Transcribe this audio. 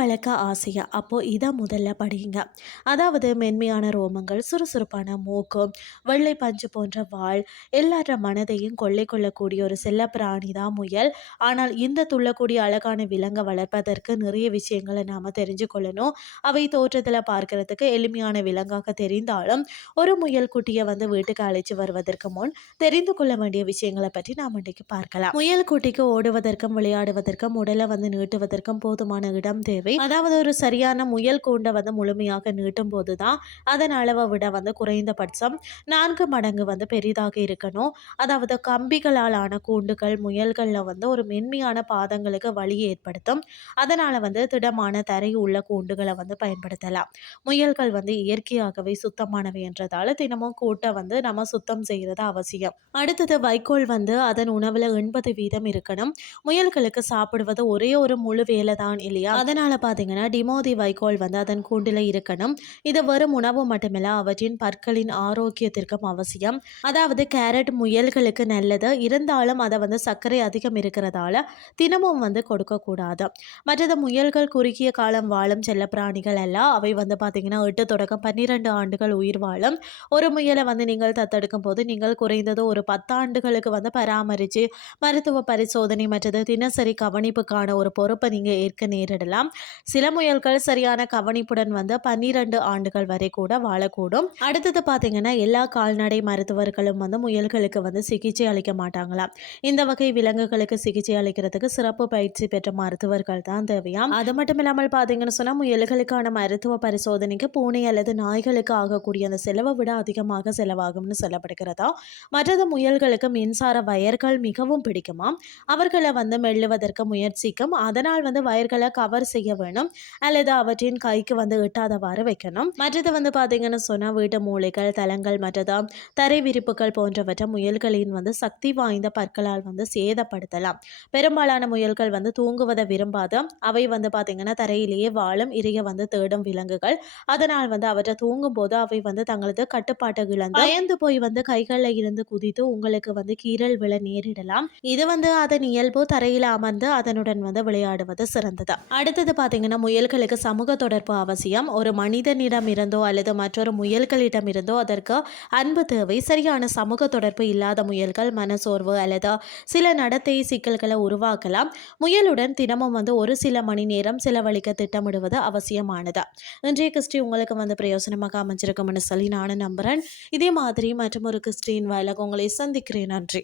வளர்க்க ஆசையா? அப்போ இதை முதல்ல படியுங்க அதாவது மென்மையான ரோமங்கள் சுறுசுறுப்பான மூக்கம் வெள்ளை பஞ்சு போன்ற வாழ் எல்லார மனதையும் கொள்ளை கொள்ளக்கூடிய ஒரு செல்ல பிராணி தான் முயல். ஆனால் இந்த துள்ளக்கூடிய அழகான விலங்கை வளர்ப்பதற்கு நிறைய விஷயங்களை நாம் தெரிஞ்சு கொள்ளணும் அவை தோற்றத்தில் பார்க்கறதுக்கு எளிமையான விலங்காக தெரிந்தாலும் ஒரு முயல் குட்டியை வந்து வீட்டுக்கு அழைச்சி வருவதற்கு முன் தெரிந்து கொள்ள வேண்டிய விஷயங்களை பற்றி நாம் இன்றைக்கு பார்க்கலாம். முயல் குட்டிக்கு ஓடுவதற்கும் விளையாடுவதற்கும் உடலை வந்து நீட்டுவதற்கும் போதுமான இடம் தேவை. அதாவது ஒரு சரியான முயல் கூண்டை வந்து முழுமையாக நீட்டும் போது தான் அதன் அளவை விட வந்து குறைந்தபட்சம் நான்கு மடங்கு வந்து பெரிதாக இருக்கணும். அதாவது கம்பிகளால் ஆன கூண்டுகள் முயல்களில் வந்து ஒரு மென்மையான பாதங்களுக்கு வழி ஏற்படுத்தும். அதனால் வந்து திடமான தரை உள்ள கூண்டுகளை வந்து பயன்படுத்தலாம். முயல்கள் வந்து இயற்கையாகவே சுத்தமானவை என்றதால தினமும் கூட்டை வந்து நம்ம சுத்தம் செய்கிறது அவசியம். அடுத்தது வைக்கோல் வந்து அதன் உணவில் எண்பது வீதம் இருக்கணும். முயல்களுக்கு சாப்பிடுவது ஒரே ஒரு முழு வேலை தான் இல்லையா? அதனால பார்த்தீங்கன்னா டிமோதி வைக்கோல் வந்து அதன் கூண்டில் இருக்கணும். இது வெறும் உணவு மட்டுமில்ல அவற்றின் பற்களின் ஆரோக்கியத்திற்கும் அவசியம். அதாவது கேரட் முயல்களுக்கு நல்லது. இருந்தாலும் அதை வந்து சர்க்கரை அதிகம் இருக்கிறதால தினமும் வந்து கொடுக்கக்கூடாது. மற்றது முயல்கள் குறுகிய காலம் வாழும் செல்லப்பிராணிகள் எல்லாம் அவை வந்து பார்த்தீங்கன்னா எட்டு தொடக்கம் பன்னிரெண்டு ஆண்டுகள் உயிர் வாழும். ஒரு முயலை வந்து நீங்கள் தத்தெடுக்கும் போது நீங்கள் குறைந்தது ஒரு பத்தாண்டுகளுக்கு வந்து பராமரித்து மருத்துவ பரிசோதனை மற்றது தினசரி கவனிப்புக்கான ஒரு பொறுப்பை நீங்கள் ஏற்க நேரிடலாம். சில முயல்கள் சரியான கவனிப்புடன் வந்து பன்னிரண்டு ஆண்டுகள் வரை கூட வாழக்கூடும். அடுத்தது பார்த்தீங்கன்னா எல்லா கால்நடை மருத்துவர்களும் வந்து முயல்களுக்கு வந்து சிகிச்சை அளிக்க மாட்டாங்களாம் இந்த வகை விலங்குகளுக்கு சிகிச்சை அளிக்கிறதுக்கு சிறப்பு பயிற்சி பெற்ற மருத்துவர்கள் தான் தேவையாம் அது மட்டும் இல்லாமல் பார்த்தீங்கன்னு சொன்னால் முயல்களுக்கான மருத்துவ பரிசோதனைக்கு பூனை அல்லது நாய்களுக்கு ஆகக்கூடிய அந்த செலவை விட அதிகமாக செலவாகும்னு சொல்லப்படுகிறதா? மற்றது முயல்களுக்கு மின்சார வயர்கள் மிகவும் பிடிக்குமாம் அவர்களை வந்து மெல்லுவதற்கு முயற்சிக்கும். அதனால் வந்து வயர்களை கவர் செய்ய வேணும். அல்லது அவற்றின் கைக்கு வந்து எட்டாதவாறு வைக்கணும். மற்றது வந்து பார்த்தீங்கன்னு சொன்னால் வீட்டு மூளைகள் தளங்கள் மற்றது தரை விரிப்புகள் போன்றவற்றை முயல்களின் வந்து சக்தி வாய்ந்த பற்களால் வந்து சேதப்படுத்தலாம். பெரும்பாலான முயல்கள் வந்து தூங்குவதை விரும்பாது. அவை வந்து பார்த்தீங்கன்னா தரையிலேயே வாழும் இறைய வந்து தேடும் விலங்குகள். அதனால் வந்து அவற்றை தூங்கும் போது அவை வந்து தங்களது கட்டுப்பாட்டை இழந்து பயந்து போய் வந்து கைகளில் இருந்து குதித்து உங்களுக்கு வந்து கீறல் விழ நேரிடலாம். இது வந்து அதன் இயல்பு தரையில் அமர்ந்து அதனுடன் வந்து விளையாடுவது சிறந்தது. அடுத்தது பார்த்தீங்கன்னா முயல்களுக்கு சமூக தொடர்பு அவசியம். ஒரு மனிதனிடம் இருந்தோ அல்லது மற்றொரு முயல்களிடம் இருந்தோ அதற்கு அன்பு தேவை. சரியான சமூக தொடர்பு இல்லாத முயல்கள் மனசோர்வு அல்லது சில நடத்தை சிக்கல்களை உருவாக்கலாம். முயலுடன் தினமும் வந்து ஒரு சில மணி நேரம் செலவழிக்க திட்டமிடுவது அவசியமானது. இன்றைய கிறிஸ்டி உங்களுக்கு வந்து பிரயோசனமாக அமைஞ்சிருக்கும்னு சொல்லி நானும் நம்புகிறேன் இதே மாதிரி மற்றும் ஒரு கிறிஸ்டின் வாயிலாக உங்களை சந்திக்கிறேன். நன்றி.